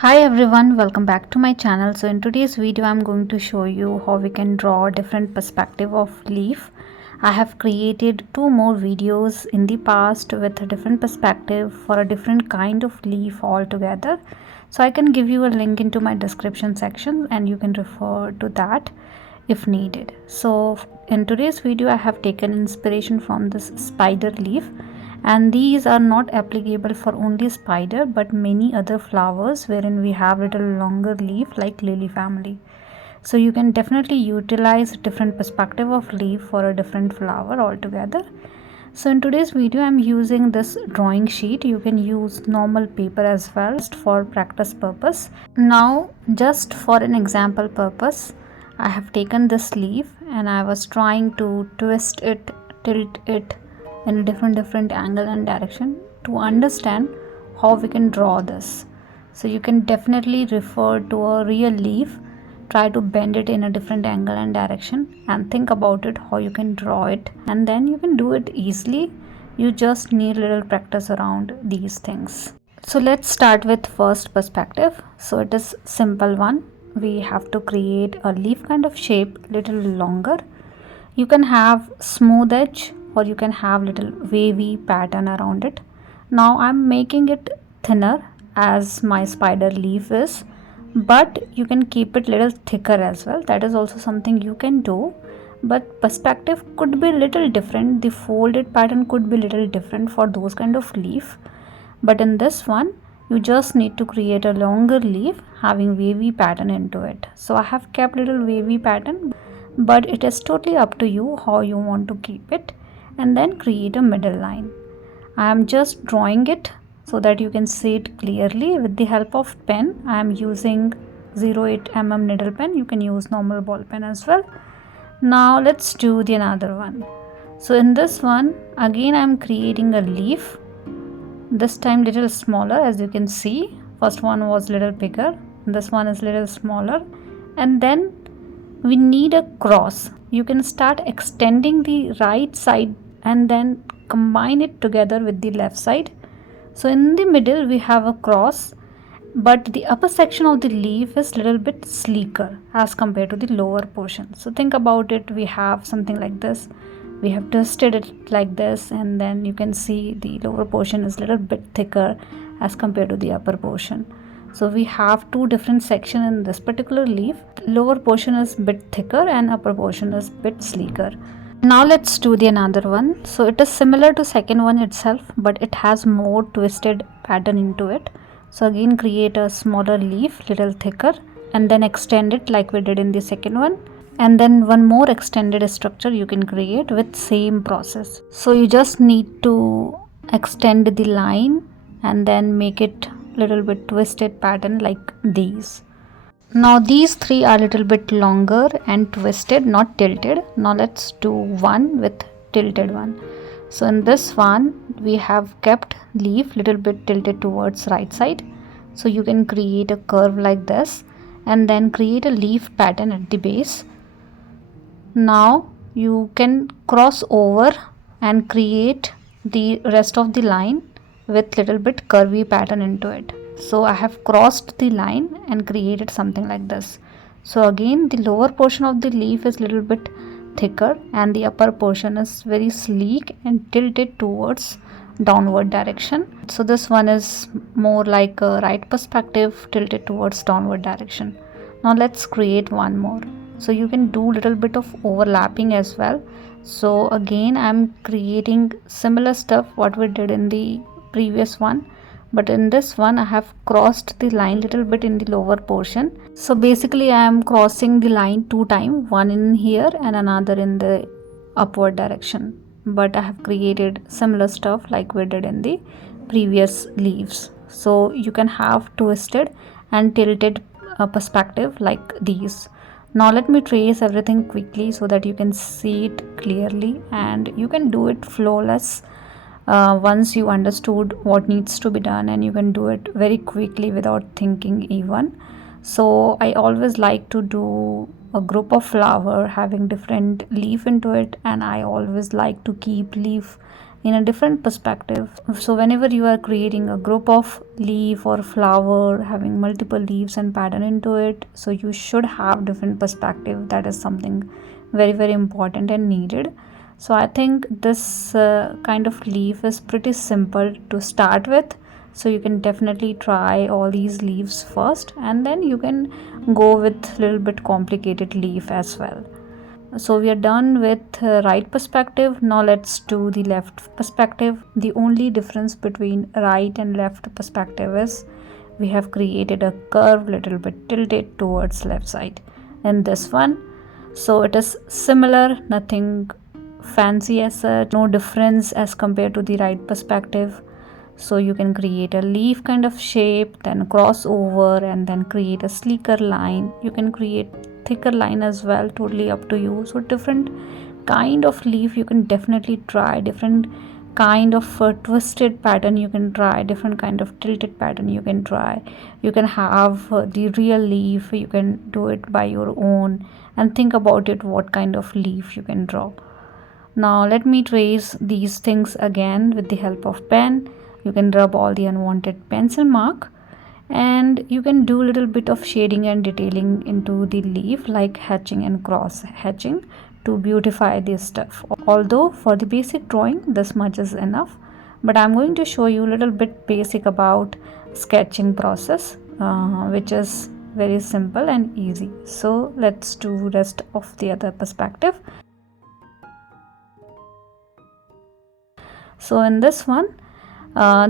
Hi everyone, welcome back to my channel. So in today's video I'm going to show you how we can draw a different perspective of leaf. I have created two more videos in the past with a different perspective for a different kind of leaf altogether. So I can give you a link into my description section and you can refer to that if needed. So in today's video I have taken inspiration from this spider leaf, and these are not applicable for only spider but many other flowers wherein we have little longer leaf like lily family. So you can definitely utilize different perspective of leaf for a different flower altogether. So in today's video I'm using this drawing sheet. You can use normal paper as well just for practice purpose. Now just for an example purpose, I have taken this leaf and I was trying to twist it, tilt it in a different angle and direction to understand how we can draw this. So you can definitely refer to a real leaf, try to bend it in a different angle and direction and think about it how you can draw it, and then you can do it easily. You just need little practice around these things. So let's start with first perspective. So it is simple one. We have to create a leaf kind of shape little longer. You can have smooth edge or you can have little wavy pattern around it. Now I'm making it thinner as my spider leaf is, but you can keep it little thicker as well. That is also something you can do, but perspective could be little different. The folded pattern could be little different for those kind of leaf, but in this one you just need to create a longer leaf having wavy pattern into it. So I have kept little wavy pattern, but it is totally up to you how you want to keep it, and then create a middle line. I am just drawing it so that you can see it clearly with the help of pen. I am using 08 mm needle pen. You can use normal ball pen as well. Now let's do the another one. So in this one again I am creating a leaf, this time little smaller. As you can see, first one was little bigger, this one is little smaller, and then we need a cross. You can start extending the right side and then combine it together with the left side. So in the middle we have a cross, but the upper section of the leaf is little bit sleeker as compared to the lower portion. So think about it, we have something like this, we have twisted it like this, and then you can see the lower portion is little bit thicker as compared to the upper portion. So we have two different sections in this particular leaf. Lower portion is bit thicker and upper portion is bit sleeker. Now let's do the another one. So it is similar to second one itself, but it has more twisted pattern into it. So again create a smaller leaf, little thicker, and then extend it like we did in the second one. And then one more extended structure you can create with same process. So you just need to extend the line and then make it little bit twisted pattern like these. Now these three are little bit longer and twisted, not tilted. Now let's do one with tilted one. So in this one we have kept leaf little bit tilted towards right side. So you can create a curve like this and then create a leaf pattern at the base. Now you can cross over and create the rest of the line with little bit curvy pattern into it. So I have crossed the line and created something like this. So again the lower portion of the leaf is little bit thicker and the upper portion is very sleek and tilted towards downward direction. So this one is more like a right perspective tilted towards downward direction. Now let's create one more. So you can do little bit of overlapping as well. So again I'm creating similar stuff what we did in the previous one, but in this one I have crossed the line little bit in the lower portion. So basically I am crossing the line two times, one in here and another in the upward direction, but I have created similar stuff like we did in the previous leaves. So you can have twisted and tilted perspective like these. Now let me trace everything quickly so that you can see it clearly and you can do it flawless once you understood what needs to be done, and you can do it very quickly without thinking even. So I always like to do a group of flower having different leaf into it, and I always like to keep leaf in a different perspective. So whenever you are creating a group of leaf or flower having multiple leaves and pattern into it, so you should have different perspective. That is something very, very important and needed. So I think this kind of leaf is pretty simple to start with. So you can definitely try all these leaves first, and then you can go with little bit complicated leaf as well. So we are done with right perspective. Now let's do the left perspective. The only difference between right and left perspective is we have created a curve little bit tilted towards left side in this one. So it is similar, nothing fancy as such, no difference as compared to the right perspective. So you can create a leaf kind of shape, then cross over and then create a sleeker line. You can create thicker line as well, totally up to you. So different kind of leaf you can definitely try, different kind of twisted pattern you can try, different kind of tilted pattern you can try. You can have the real leaf, you can do it by your own and think about it what kind of leaf you can draw. Now let me trace these things again with the help of pen. You can rub all the unwanted pencil mark, and you can do a little bit of shading and detailing into the leaf like hatching and cross hatching to beautify this stuff. Although for the basic drawing this much is enough, but I'm going to show you a little bit basic about sketching process, which is very simple and easy. So let's do rest of the other perspective. So in this one,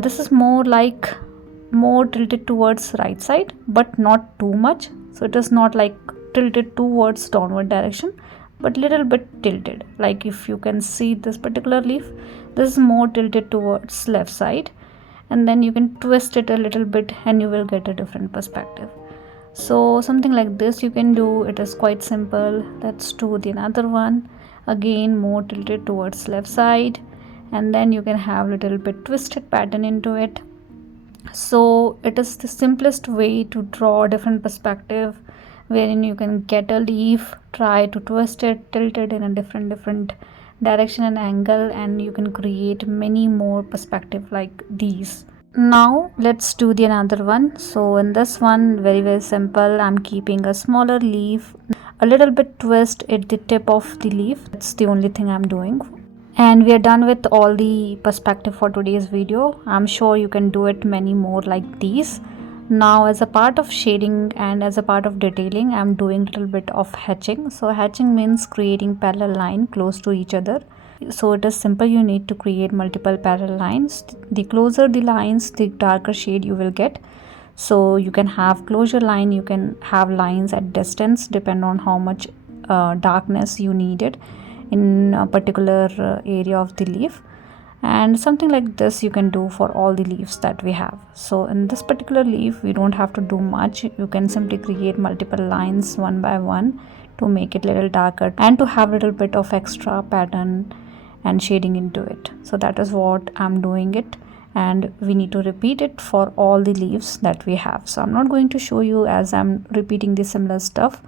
this is more tilted towards right side, but not too much. So it is not like tilted towards downward direction, but little bit tilted. Like if you can see this particular leaf, this is more tilted towards left side, and then you can twist it a little bit and you will get a different perspective. So something like this you can do. It is quite simple. Let's do the another one. Again, more tilted towards left side, and then you can have little bit twisted pattern into it. So it is the simplest way to draw a different perspective, wherein you can get a leaf, try to twist it, tilt it in a different direction and angle, and you can create many more perspective like these. Now let's do the another one. So in this one, very, very simple. I'm keeping a smaller leaf, a little bit twist at the tip of the leaf. That's the only thing I'm doing. And we are done with all the perspective for today's video. I'm sure you can do it many more like these. Now as a part of shading and as a part of detailing, I'm doing a little bit of hatching. So hatching means creating parallel line close to each other. So it is simple. You need to create multiple parallel lines. The closer the lines, the darker shade you will get. So you can have closure line, you can have lines at distance, depend on how much darkness you needed in a particular area of the leaf. And something like this you can do for all the leaves that we have. So in this particular leaf we don't have to do much. You can simply create multiple lines one by one to make it little darker and to have a little bit of extra pattern and shading into it. So that is what I'm doing it, and we need to repeat it for all the leaves that we have. So I'm not going to show you as I'm repeating the similar stuff,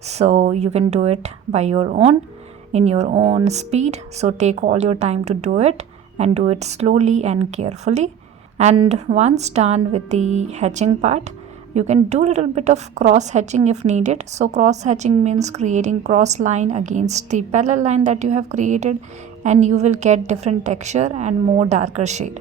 so you can do it by your own in your own speed. So take all your time to do it and do it slowly and carefully. And once done with the hatching part, you can do a little bit of cross hatching if needed. So cross hatching means creating cross line against the parallel line that you have created, and you will get different texture and more darker shade.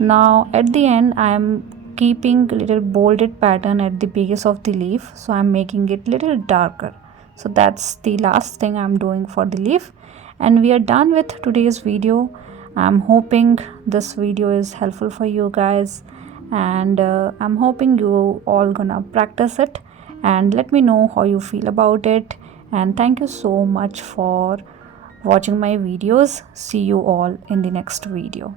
Now at the end I am keeping a little bolded pattern at the base of the leaf, so I'm making it little darker. So that's the last thing I'm doing for the leaf, and we are done with today's video. I'm hoping this video is helpful for you guys, and I'm hoping you all gonna practice it and let me know how you feel about it. And thank you so much for watching my videos. See you all in the next video.